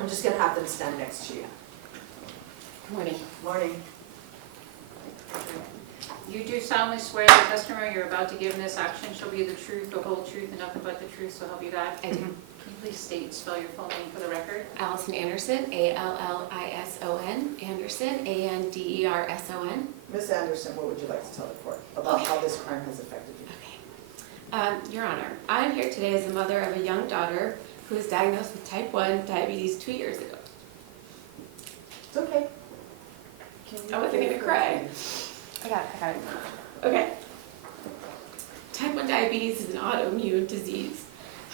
I'm just going to have them stand next to you. Good morning. Morning. You do solemnly swear the testimony you're about to give in this action shall be the truth, the whole truth, and nothing but the truth, so help you God? I do. Can you please state and spell your full name for the record? Allison Anderson, Allison, Anderson, Anderson. Ms. Anderson, what would you like to tell the court about how this crime has affected you? Okay. Your Honor, I'm here today as the mother of a young daughter who was diagnosed with type 1 diabetes 2 years ago. It's okay. I wasn't going to cry. I got it. Okay. Type 1 diabetes is an autoimmune disease.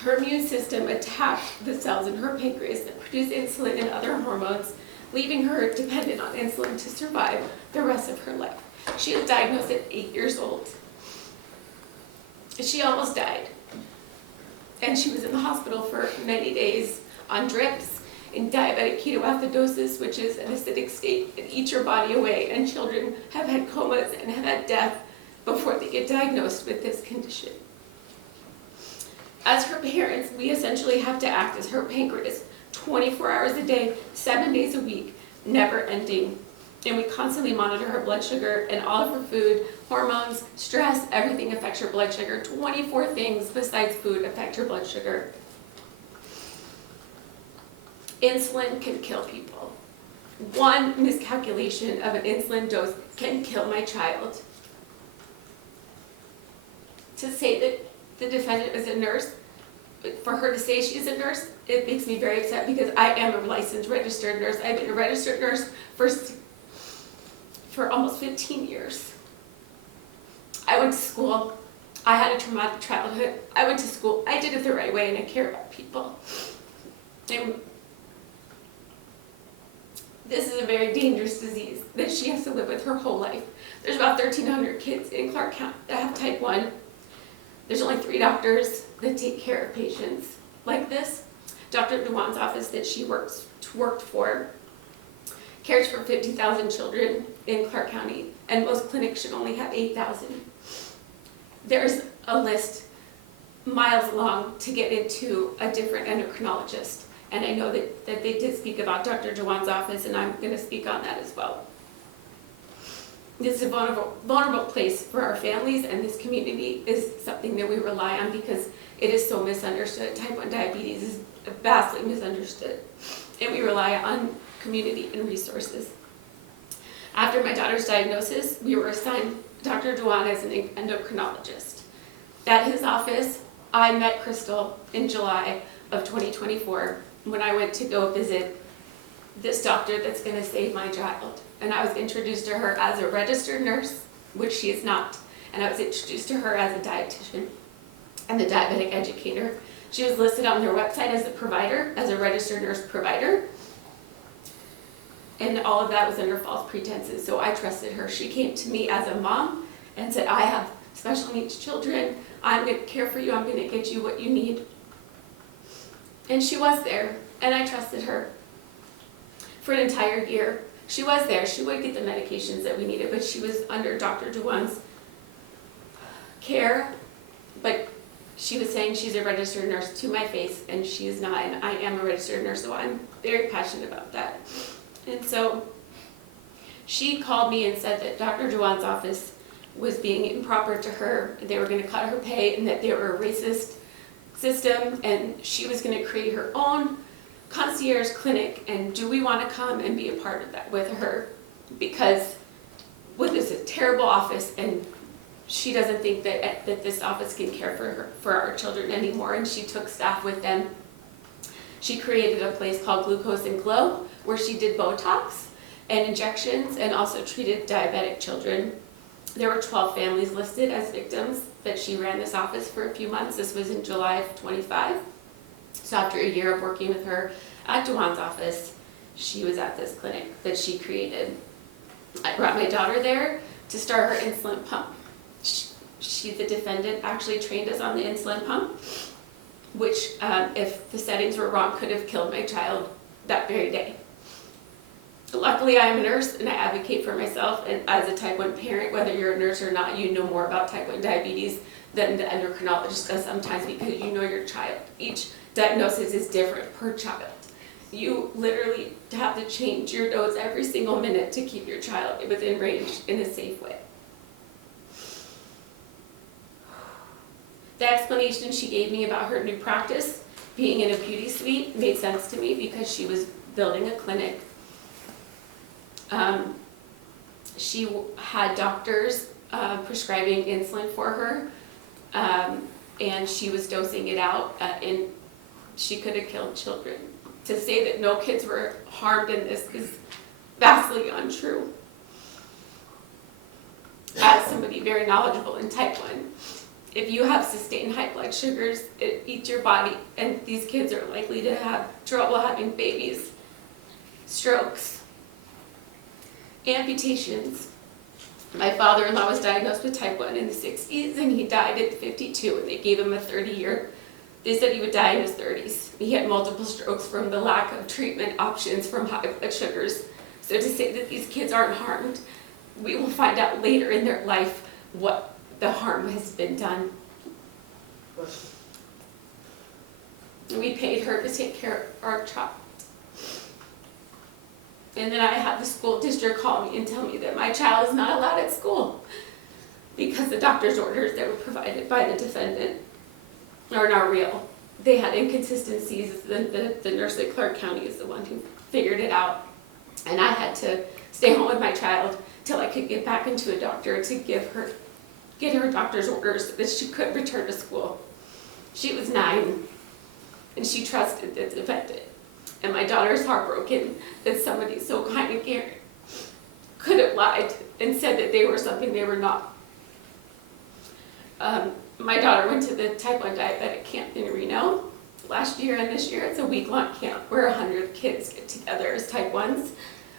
Her immune system attacked the cells in her pancreas that produce insulin and other hormones, leaving her dependent on insulin to survive the rest of her life. She was diagnosed at 8 years old. She almost died. And she was in the hospital for many days on drips in diabetic ketoacidosis, which is an acidic state that eats your body away, and children have had comas and have had death before they get diagnosed with this condition. As her parents, we essentially have to act as her pancreas 24 hours a day, 7 days a week, never ending. And we constantly monitor her blood sugar and all of her food, hormones, stress, everything affects her blood sugar. 24 things besides food affect her blood sugar. Insulin can kill people. One miscalculation of an insulin dose can kill my child. To say that the defendant was a nurse, for her to say she's a nurse, it makes me very upset because I am a licensed registered nurse. I've been a registered nurse for almost 15 years. I went to school. I had a traumatic childhood. I went to school. I did it the right way, and I care about people. And this is a very dangerous disease that she has to live with her whole life. There's about 1,300 kids in Clark County that have type 1. There's only 3 doctors that take care of patients like this. Dr. Dewan's office that she worked for cares for 50,000 children in Clark County, and most clinics should only have 8,000. There's a list miles long to get into a different endocrinologist. And I know that they did speak about Dr. Dewan's office, and I'm going to speak on that as well. This is a vulnerable place for our families, and this community is something that we rely on because it is so misunderstood. Type 1 diabetes is vastly misunderstood, and we rely on community and resources. After my daughter's diagnosis, we were assigned Dr. Dewan as an endocrinologist. At his office, I met Crystal in July of 2024 when I went to go visit this doctor that's going to save my child. And I was introduced to her as a registered nurse, which she is not. And I was introduced to her as a dietitian and a diabetic educator. She was listed on their website as a provider, as a registered nurse provider. And all of that was under false pretenses, so I trusted her. She came to me as a mom and said, I have special needs children. I'm going to care for you. I'm going to get you what you need. And she was there, and I trusted her for an entire year. She was there. She would get the medications that we needed, but she was under Dr. Dewan's care. But she was saying she's a registered nurse to my face, and she is not, and I am a registered nurse, so I'm very passionate about that. And so she called me and said that Dr. Dewan's office was being improper to her. They were going to cut her pay, and that they were a racist system, and she was going to create her own concierge clinic. And do we want to come and be a part of that with her? Because this is a terrible office, and she doesn't think that this office can care for our children anymore. And she took staff with them. She created a place called Glucose and Glow, where she did Botox and injections and also treated diabetic children. There were 12 families listed as victims that she ran this office for a few months. This was in July of 25. So after a year of working with her at Dewan's office, she was at this clinic that she created. I brought my daughter there to start her insulin pump. She, the defendant, actually trained us on the insulin pump, which, if the settings were wrong, could have killed my child that very day. Luckily, I am a nurse, and I advocate for myself, and as a type 1 parent, whether you're a nurse or not, you know more about type 1 diabetes than the endocrinologist does sometimes, because you know your child. Each diagnosis is different per child. You literally have to change your dose every single minute to keep your child within range in a safe way. The explanation she gave me about her new practice, being in a beauty suite, made sense to me because she was building a clinic. She had doctors prescribing insulin for her, and she was dosing it out, and she could have killed children. To say that no kids were harmed in this is vastly untrue. As somebody very knowledgeable in type 1, if you have sustained high blood sugars, it eats your body, and these kids are likely to have trouble having babies, strokes, amputations. My father-in-law was diagnosed with type 1 in the 60s, and he died at 52, and they gave him a 30-year. They said he would die in his 30s. He had multiple strokes from the lack of treatment options from high blood sugars. So to say that these kids aren't harmed, we will find out later in their life what the harm has been done. We paid her to take care of our child. And then I had the school district call me and tell me that my child is not allowed at school because the doctor's orders that were provided by the defendant are not real. They had inconsistencies. The nurse at Clark County is the one who figured it out. And I had to stay home with my child till I could get back into a doctor to get her doctor's orders so that she could return to school. She was 9, and she trusted the defendant. And my daughter's heartbroken that somebody so kind and caring could have lied and said that they were something they were not. My daughter went to the type 1 diabetic camp in Reno last year and this year. It's a week-long camp where 100 kids get together as type 1s,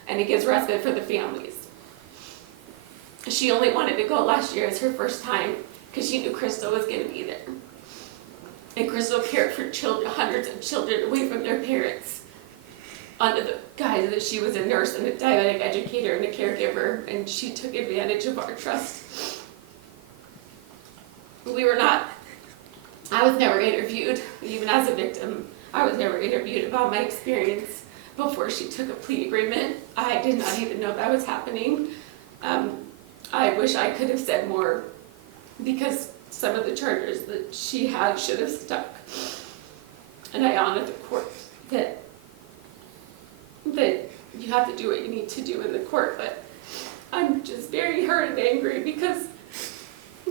and it gives respite for the families. She only wanted to go last year as her first time because she knew Crystal was going to be there. And Crystal cared for children, hundreds of children away from their parents, under the guise that she was a nurse and a diabetic educator and a caregiver, and she took advantage of our trust. I was never interviewed, even as a victim. I was never interviewed about my experience before she took a plea agreement. I did not even know that was happening. I wish I could have said more because some of the charges that she had should have stuck. And I honor the court that you have to do what you need to do in the court, but I'm just very hurt and angry because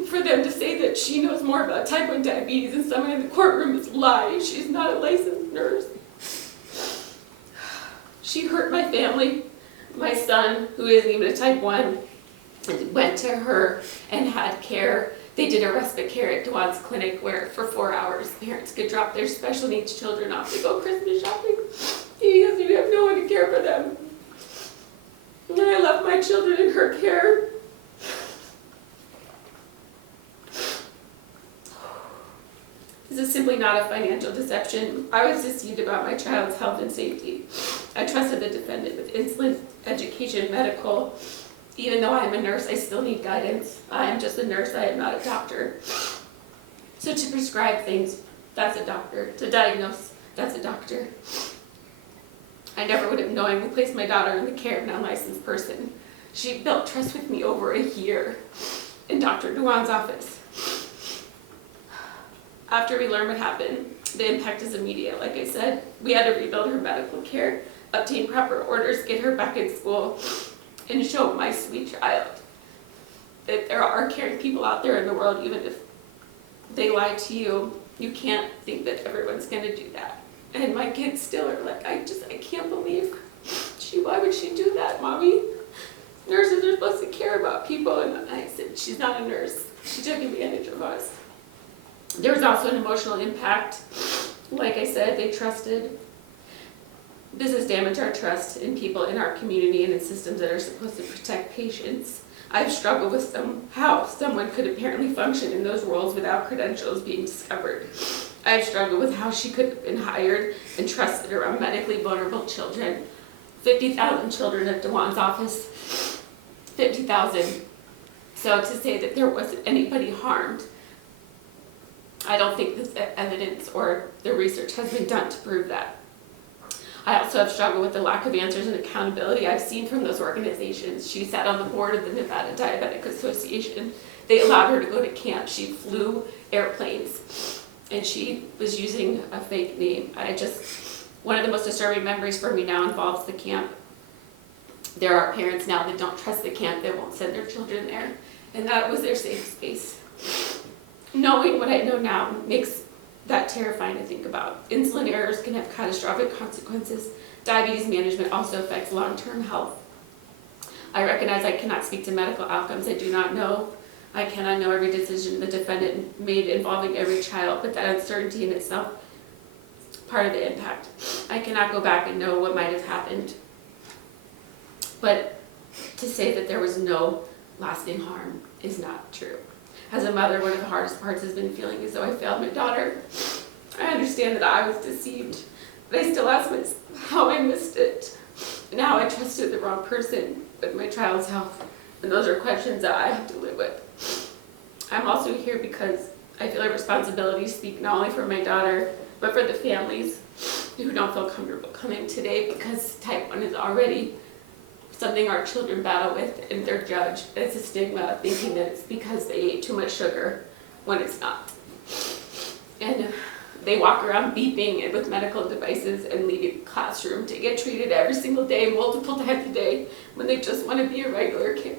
for them to say that she knows more about type 1 diabetes than someone in the courtroom is lies. She's not a licensed nurse. She hurt my family. My son, who isn't even a type 1, went to her and had care. They did a respite care at Dewan's clinic where for 4 hours parents could drop their special needs children off to go Christmas shopping because you have no one to care for them. And I left my children in her care. This is simply not a financial deception. I was deceived about my child's health and safety. I trusted the defendant with insulin, education, medical. Even though I am a nurse, I still need guidance. I am just a nurse, I am not a doctor. So to prescribe things, that's a doctor. To diagnose, that's a doctor. I never would have knowingly placed my daughter in the care of an unlicensed person. She built trust with me over a year in Dr. Dewan's office. After we learned what happened, the impact is immediate. Like I said, we had to rebuild her medical care, obtain proper orders, get her back in school, and show my sweet child that there are caring people out there in the world. Even if they lie to you, you can't think that everyone's going to do that. And my kids still are like, I can't believe why would she do that, Mommy? Nurses are supposed to care about people. And I said, she's not a nurse. She took advantage of us. There was also an emotional impact. Like I said, they trusted. This has damaged our trust in people in our community and in systems that are supposed to protect patients. I've struggled with how someone could apparently function in those roles without credentials being discovered. I've struggled with how she could have been hired and trusted around medically vulnerable children. 50,000 children at Dewan's office. 50,000. So to say that there wasn't anybody harmed, I don't think this evidence or the research has been done to prove that. I also have struggled with the lack of answers and accountability I've seen from those organizations. She sat on the board of the Nevada Diabetic Association. They allowed her to go to camp. She flew airplanes, and she was using a fake name. One of the most disturbing memories for me now involves the camp. There are parents now that don't trust the camp, that won't send their children there, and that was their safe space. Knowing what I know now makes that terrifying to think about. Insulin errors can have catastrophic consequences. Diabetes management also affects long-term health. I recognize I cannot speak to medical outcomes I do not know. I cannot know every decision the defendant made involving every child, but that uncertainty in itself is part of the impact. I cannot go back and know what might have happened. But to say that there was no lasting harm is not true. As a mother, one of the hardest parts has been feeling as though I failed my daughter. I understand that I was deceived, but I still ask myself how I missed it and how I trusted the wrong person with my child's health. And those are questions that I have to live with. I'm also here because I feel a responsibility to speak not only for my daughter, but for the families who don't feel comfortable coming today, because type 1 is already something our children battle with, and they're judged. It's a stigma, thinking that it's because they ate too much sugar when it's not. And they walk around beeping with medical devices and leave the classroom to get treated every single day, multiple times a day, when they just want to be a regular kid.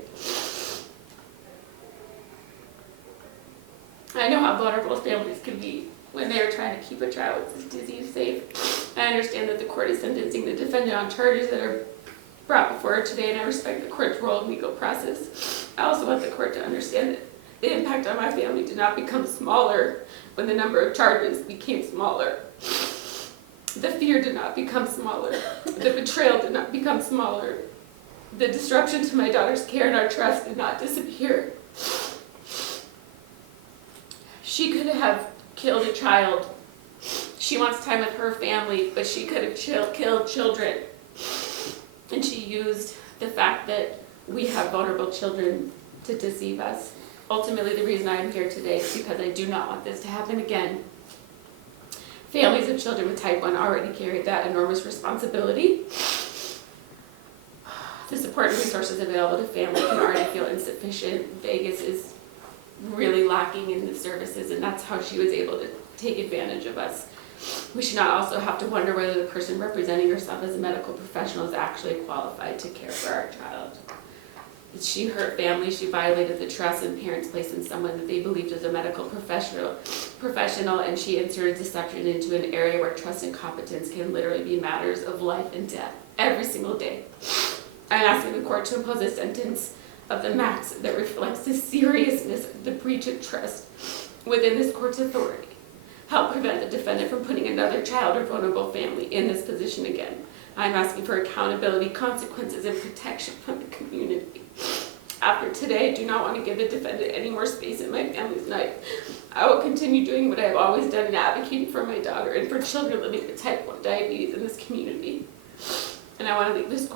I know how vulnerable families can be when they are trying to keep a child with this disease safe. I understand that the court is sentencing the defendant on charges that are brought before her today, and I respect the court's role in legal process. I also want the court to understand that the impact on my family did not become smaller when the number of charges became smaller. The fear did not become smaller. The betrayal did not become smaller. The disruption to my daughter's care and our trust did not disappear. She could have killed a child. She wants time with her family, but she could have killed children. And she used the fact that we have vulnerable children to deceive us. Ultimately, the reason I am here today is because I do not want this to happen again. Families of children with type 1 already carry that enormous responsibility. The support and resources available to families can already feel insufficient. Vegas is really lacking in the services, and that's how she was able to take advantage of us. We should not also have to wonder whether the person representing herself as a medical professional is actually qualified to care for our child. She hurt families, she violated the trust and parents placed in someone that they believed was a medical professional, and she inserted deception into an area where trust and competence can literally be matters of life and death every single day. I'm asking the court to impose a sentence of the max that reflects the seriousness of the breach of trust within this court's authority. Help prevent the defendant from putting another child or vulnerable family in this position again. I'm asking for accountability, consequences, and protection from the community. After today, I do not want to give the defendant any more space in my family's life. I will continue doing what I have always done and advocating for my daughter and for children living with type 1 diabetes in this community. And I want to leave this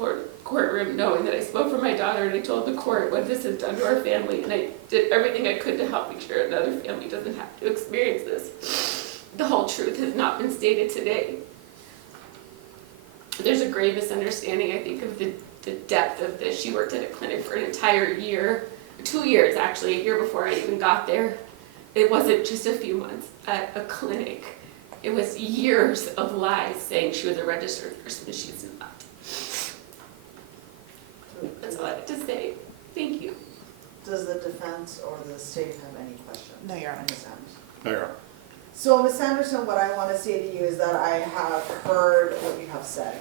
courtroom knowing that I spoke for my daughter and I told the court what this has done to our family, and I did everything I could to help make sure another family doesn't have to experience this. The whole truth has not been stated today. There's a grave misunderstanding, I think, of the depth of this. She worked at a clinic for an entire year, 2 years actually, a year before I even got there. It wasn't just a few months at a clinic. It was years of lies saying she was a registered nurse when she's not. That's all I have to say. Thank you. Does the defense or the state have any questions? No, Your Honor. Ms. Anderson? No, Your Honor. So, Ms. Anderson, what I want to say to you is that I have heard what you have said.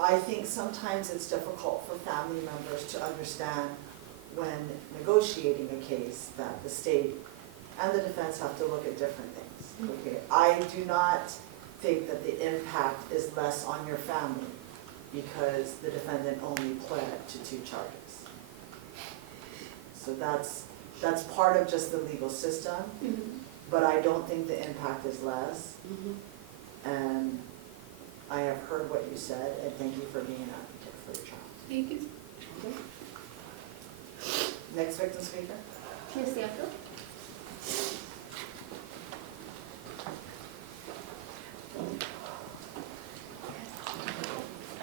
I think sometimes it's difficult for family members to understand when negotiating a case that the state and the defense have to look at different things. Okay, I do not think that the impact is less on your family because the defendant only pled to 2 charges. So that's part of just the legal system, but I don't think the impact is less. And I have heard what you said, and thank you for being an advocate for your child. Thank you. Okay. Next victim speaker. Tia Stanfield.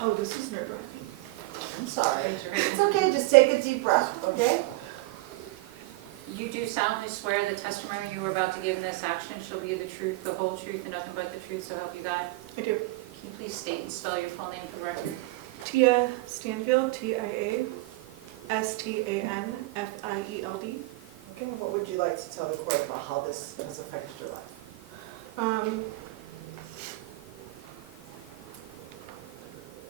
Oh, this is nerve-wracking. I'm sorry. It's okay, just take a deep breath, okay? You do solemnly swear the testimony you are about to give in this action shall be the truth, the whole truth, and nothing but the truth, so help you God? I do. Can you please state and spell your full name for the record? Tia Stanfield, Tia Stanfield. Okay, what would you like to tell the court about how this has affected your life?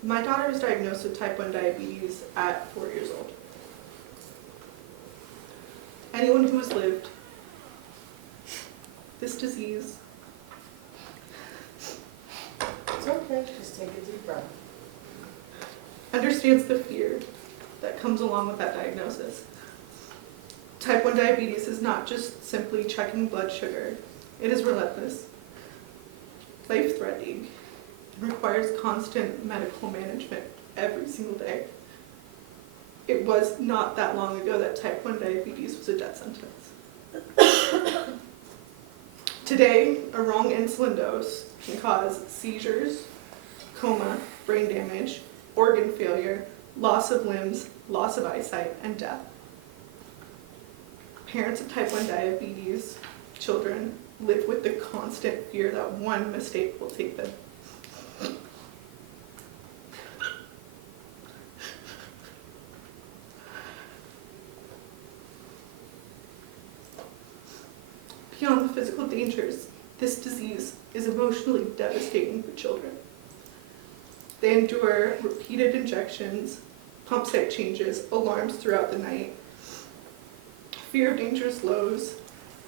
My daughter was diagnosed with type 1 diabetes at 4 years old. Anyone who has lived this disease It's okay, just take a deep breath. understands the fear that comes along with that diagnosis. Type 1 diabetes is not just simply checking blood sugar. It is relentless, life-threatening, and requires constant medical management every single day. It was not that long ago that type 1 diabetes was a death sentence. Today, a wrong insulin dose can cause seizures, coma, brain damage, organ failure, loss of limbs, loss of eyesight, and death. Parents of type 1 diabetes children live with the constant fear that one mistake will take them. Beyond the physical dangers, this disease is emotionally devastating for children. They endure repeated injections, pump site changes, alarms throughout the night, fear of dangerous lows,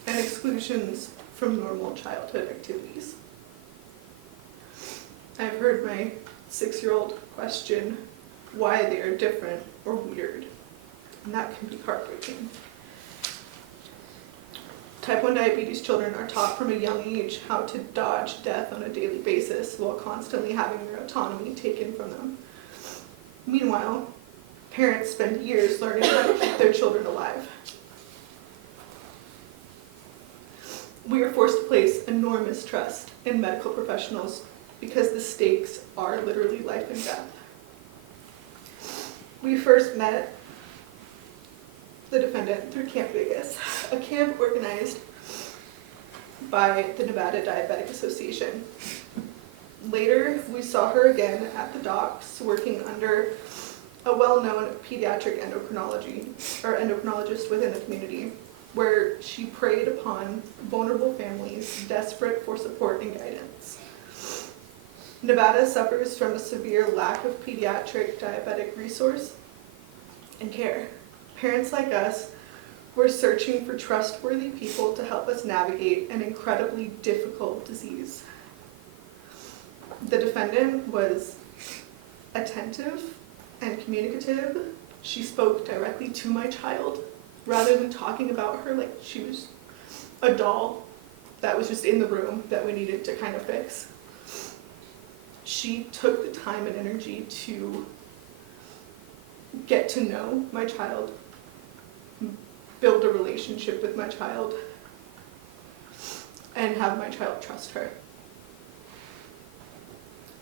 and exclusions from normal childhood activities. I've heard my 6-year-old question why they are different or weird, and that can be heartbreaking. Type 1 diabetes children are taught from a young age how to dodge death on a daily basis while constantly having their autonomy taken from them. Meanwhile, parents spend years learning how to keep their children alive. We are forced to place enormous trust in medical professionals because the stakes are literally life and death. We first met the defendant through Camp Vegas, a camp organized by the Nevada Diabetic Association. Later, we saw her again at the docks working under a well-known pediatric endocrinologist within the community, where she preyed upon vulnerable families desperate for support and guidance. Nevada suffers from a severe lack of pediatric diabetic resource and care. Parents like us were searching for trustworthy people to help us navigate an incredibly difficult disease. The defendant was attentive and communicative. She spoke directly to my child rather than talking about her like she was a doll that was just in the room that we needed to kind of fix. She took the time and energy to get to know my child, build a relationship with my child, and have my child trust her.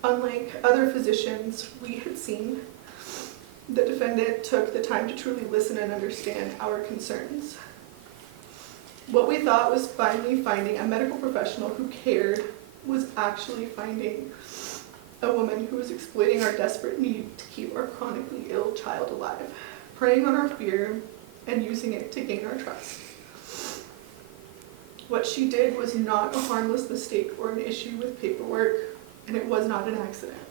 Unlike other physicians we had seen, the defendant took the time to truly listen and understand our concerns. What we thought was finally finding a medical professional who cared was actually finding a woman who was exploiting our desperate need to keep our chronically ill child alive, preying on our fear and using it to gain our trust. What she did was not a harmless mistake or an issue with paperwork, and it was not an accident.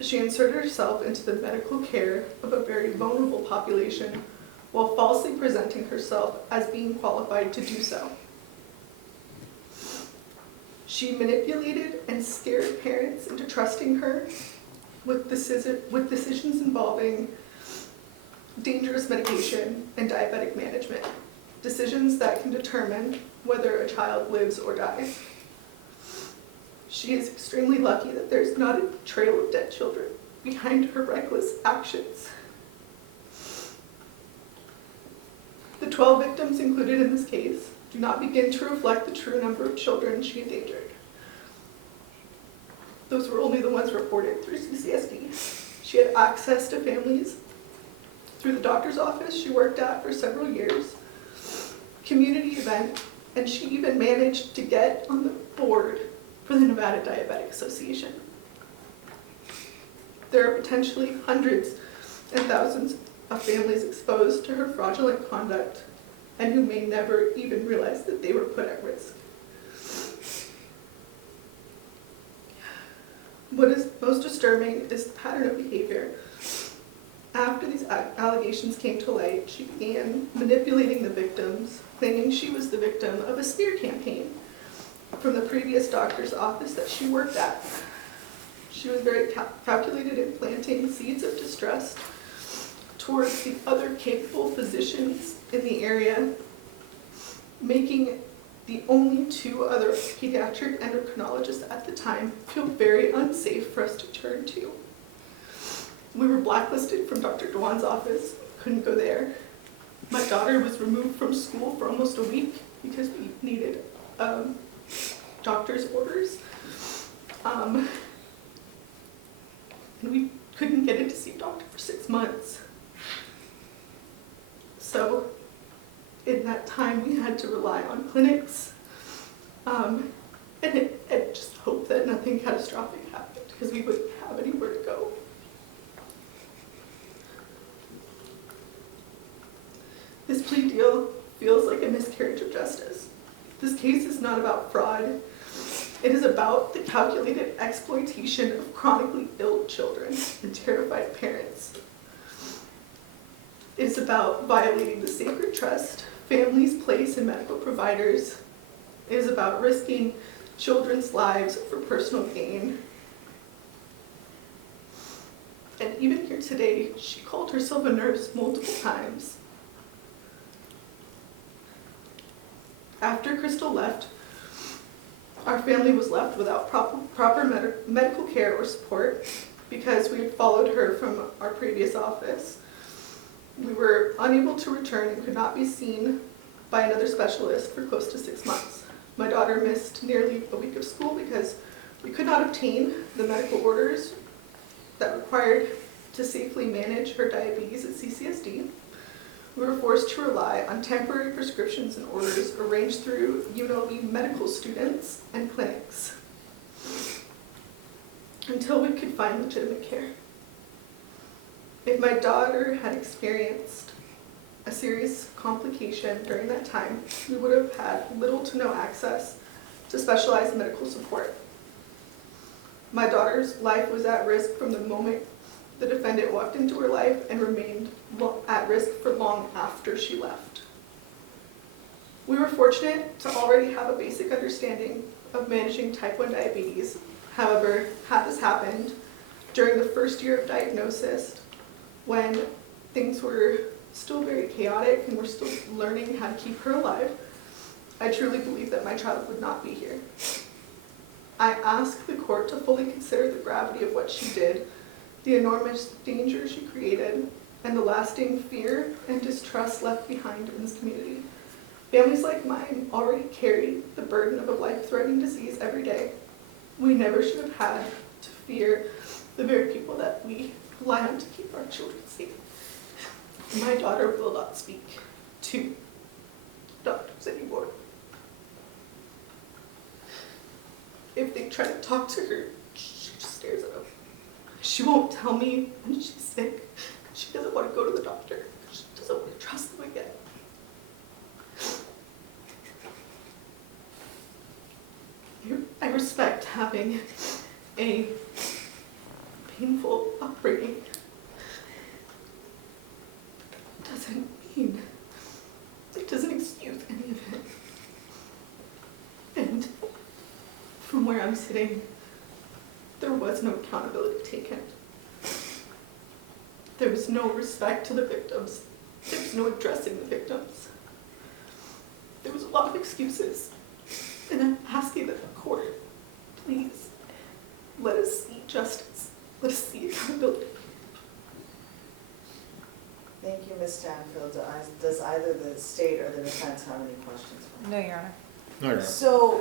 She inserted herself into the medical care of a very vulnerable population while falsely presenting herself as being qualified to do so. She manipulated and scared parents into trusting her with decisions involving dangerous medication and diabetic management, decisions that can determine whether a child lives or dies. She is extremely lucky that there's not a trail of dead children behind her reckless actions. The 12 victims included in this case do not begin to reflect the true number of children she endangered. Those were only the ones reported through CCSD. She had access to families through the doctor's office she worked at for several years, community event, and she even managed to get on the board for the Nevada Diabetic Association. There are potentially hundreds and thousands of families exposed to her fraudulent conduct and who may never even realize that they were put at risk. What is most disturbing is the pattern of behavior. After these allegations came to light, she began manipulating the victims, claiming she was the victim of a smear campaign from the previous doctor's office that she worked at. She was very calculated in planting seeds of distrust towards the other capable physicians in the area, making the only two other pediatric endocrinologists at the time feel very unsafe for us to turn to. We were blacklisted from Dr. Dewan's office, couldn't go there. My daughter was removed from school for almost a week because we needed doctor's orders. And we couldn't get in to see a doctor for 6 months. So in that time, we had to rely on clinics and just hope that nothing catastrophic happened because we wouldn't have anywhere to go. This plea deal feels like a miscarriage of justice. This case is not about fraud. It is about the calculated exploitation of chronically ill children and terrified parents. It is about violating the sacred trust families place in medical providers. It is about risking children's lives for personal gain. And even here today, she called herself a nurse multiple times. After Crystal left, our family was left without proper medical care or support because we had followed her from our previous office. We were unable to return and could not be seen by another specialist for close to 6 months. My daughter missed nearly a week of school because we could not obtain the medical orders that required to safely manage her diabetes at CCSD. We were forced to rely on temporary prescriptions and orders arranged through UNLV medical students and clinics until we could find legitimate care. If my daughter had experienced a serious complication during that time, we would have had little to no access to specialized medical support. My daughter's life was at risk from the moment the defendant walked into her life and remained at risk for long after she left. We were fortunate to already have a basic understanding of managing type 1 diabetes. However, had this happened during the first year of diagnosis, when things were still very chaotic and we're still learning how to keep her alive, I truly believe that my child would not be here. I ask the court to fully consider the gravity of what she did, the enormous danger she created, and the lasting fear and distrust left behind in this community. Families like mine already carry the burden of a life-threatening disease every day. We never should have had to fear the very people that we rely on to keep our children safe. My daughter will not speak to doctors anymore. If they try to talk to her, she just stares at them. She won't tell me when she's sick. She doesn't want to go to the doctor. She doesn't want to trust them again. I respect having a painful upbringing. It doesn't excuse any of it. And from where I'm sitting, there was no accountability taken. There was no respect to the victims. There was no addressing the victims. There was a lot of excuses. And I'm asking that the court, please, let us see justice. Let us see accountability. Thank you, Ms. Stanfield. Does either the state or the defense have any questions? No, Your Honor. All right. So